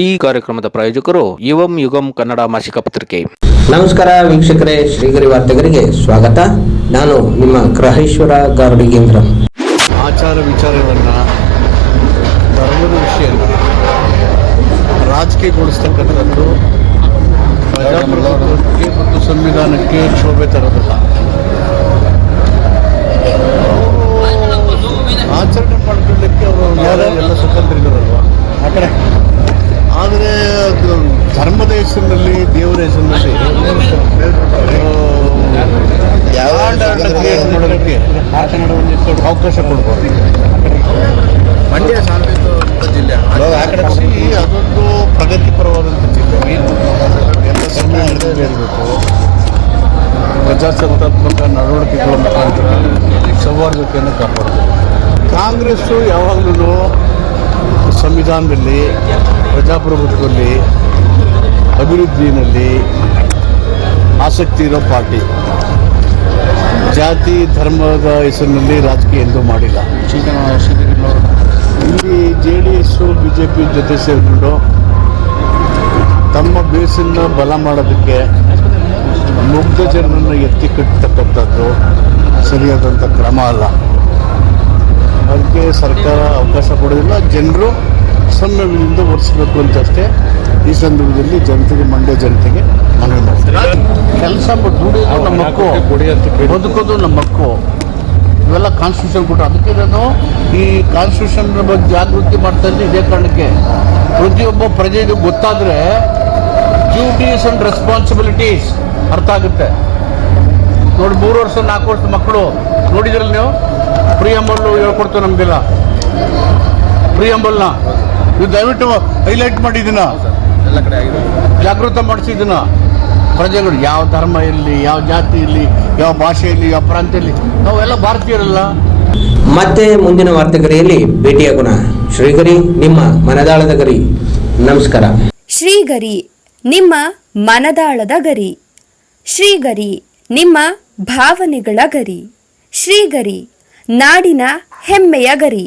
ಈ ಕಾರ್ಯಕ್ರಮದ ಪ್ರಾಯೋಜಕರು ಯುವಂ ಯುಗಂ ಕನ್ನಡ ಮಾಸಿಕ ಪತ್ರಿಕೆ. ನಮಸ್ಕಾರ ವೀಕ್ಷಕರೇ ಶ್ರೀಗರಿ ವಾರ್ತೆಗರಿಗೆ ಸ್ವಾಗತ. ನಾನು ನಿಮ್ಮ ಗ್ರಹೇಶ್ವರ ಗಾರ್ಡಿಗೇಂದ್ರ. ಆಚಾರ ವಿಚಾರಗಳನ್ನು ಧರ್ಮದ ವಿಷಯನ ರಾಜಕೀಯಗೊಳಿಸ್ತಕ್ಕಂಥದ್ದು ಪ್ರಜಾಪ್ರಭುತ್ವಕ್ಕೆ ಮತ್ತು ಸಂವಿಧಾನಕ್ಕೆ ಕ್ಷೋಭೆ ತರೋದಿಲ್ಲ. ಆಚರಣೆ ಮಾಡ್ಕೊಳ್ಳಿಕ್ಕೆ ಅವರು ಯಾರು ಎಲ್ಲ ಸ್ವತಂತ್ರಿಗಳಲ್ವ ಆ ಕಡೆ. ಆದರೆ ಧರ್ಮದ ಹೆಸರಿನಲ್ಲಿ ದೇವರ ಹೆಸರಿನಲ್ಲಿ ಯಾವ ಕ್ರಿಯೇಟ್ ಮಾಡೋದಕ್ಕೆ ಅವಕಾಶ ಕೊಡ್ಬೋದು. ಮಂಡ್ಯ ಜಿಲ್ಲೆ. ಅದೊಂದು ಪ್ರಗತಿಪರವಾದಂಥ ಜಿಲ್ಲೆ. ಎಲ್ಲ ಸಮಯ ನಡೆದೇ ಇರಬೇಕು. ಪ್ರಜಾಸತ್ತಾತ್ಮಕ ನಡವಳಿಕೆಗಳ ಮುಖಾಂತರ ಸೌಹಾರ್ದತೆಯನ್ನು ಕಾಪಾಡಬೇಕು ಕಾಂಗ್ರೆಸ್ಸು ಯಾವಾಗಲೂ ಸಂವಿಧಾನದಲ್ಲಿ ಪ್ರಜಾಪ್ರಭುತ್ವದಲ್ಲಿ ಅಭಿವೃದ್ಧಿಯಲ್ಲಿ ಆಸಕ್ತಿ ಇರೋ ಪಾರ್ಟಿ. ಜಾತಿ, ಧರ್ಮದ ಹೆಸರಿನಲ್ಲಿ ರಾಜಕೀಯ ಎಂದೂ ಮಾಡಿಲ್ಲ. ಇಲ್ಲಿ J D S B J P ಜೊತೆ ಸೇರಿಕೊಂಡು ತಮ್ಮ ಬೇಸನ್ನು ಬಲ ಮಾಡೋದಕ್ಕೆ ಮುಗ್ಧ ಜನರನ್ನು ಎತ್ತಿ ಕಟ್ಟತಕ್ಕಂಥದ್ದು ಸರಿಯಾದಂಥ ಕ್ರಮ ಅಲ್ಲ. ಅದಕ್ಕೆ ಸರ್ಕಾರ ಅವಕಾಶ ಕೊಡೋದಿಲ್ಲ. ಜನರು ಸಂಯಮದಿಂದ ಅಂತ ಅಂತಷ್ಟೇ ಈ ಸಂದರ್ಭದಲ್ಲಿ ಜನತೆಗೆ ಮಂಡ್ಯ ಜನತೆಗೆ ಮನವಿ ಮಾಡ್ತಾರೆ ಕೆಲಸ ದುಡಿಯೋದು ನಮ್ಮ ಹಕ್ಕು ಬದುಕೋದು ನಮ್ಮ ಹಕ್ಕು. ಇವೆಲ್ಲ ಕಾನ್ಸ್ಟಿಟ್ಯೂಷನ್ ಕೊಟ್ಟು ಅದಕ್ಕೆ ನಾನು ಈ ಕಾನ್ಸ್ಟಿಟ್ಯೂಷನ್ ಬಗ್ಗೆ ಜಾಗೃತಿ ಮಾಡ್ತಾ ಇದ್ದೀನಿ. ಇದೇ ಕಾರಣಕ್ಕೆ ಪ್ರತಿಯೊಬ್ಬ ಪ್ರಜೆಗೂ ಗೊತ್ತಾದರೆ ಡ್ಯೂಟೀಸ್ ಅಂಡ್ ರೆಸ್ಪಾನ್ಸಿಬಿಲಿಟೀಸ್ ಅರ್ಥ ಆಗುತ್ತೆ. ನೋಡಿ ಮೂರು ವರ್ಷ ನಾಲ್ಕು ವರ್ಷದ ಮಕ್ಕಳು ನೋಡಿದ್ರಲ್ಲಿ ನೀವು? ಪ್ರಿಯಂಬಲ್ಲು ಹೇಳ್ಕೊಡ್ತು ನಮಗೆಲ್ಲ. ಪ್ರಿಯಂಬಲ್ನ. ಇದು ದಯವಿಟ್ಟು ಹೈಲೈಟ್ ಮಾಡಿದ್ದೀನ ಜಾಗೃತ ಮಾಡಿಸಿದ್ದೀನ ಪ್ರಜೆಗಳು ಯಾವ ಧರ್ಮ ಇರಲಿ ಯಾವ ಜಾತಿ ಇರಲಿ ಯಾವ ಭಾಷೆ ಇರಲಿ ಯಾವ ಪ್ರಾಂತ್ಯ ಇರಲಿ ನಾವೆಲ್ಲ ಭಾರತೀಯರಲ್ಲ. ಮತ್ತೆ ಮುಂದಿನ ವಾರ್ತೆಗರಿಯಲ್ಲಿ ಭೇಟಿಯಾಗೋಣ ಶ್ರೀಗರಿ ನಿಮ್ಮ ಮನದಾಳದ ಗರಿ. ನಮಸ್ಕಾರ. ಶ್ರೀಗರಿ ನಿಮ್ಮ ಮನದಾಳದ ಗರಿ. ಶ್ರೀಗರಿ ನಿಮ್ಮ ಭಾವನೆಗಳ ಗರಿ. ಶ್ರೀಗರಿ ನಾಡಿನ ಹೆಮ್ಮೆಯ ಗರಿ.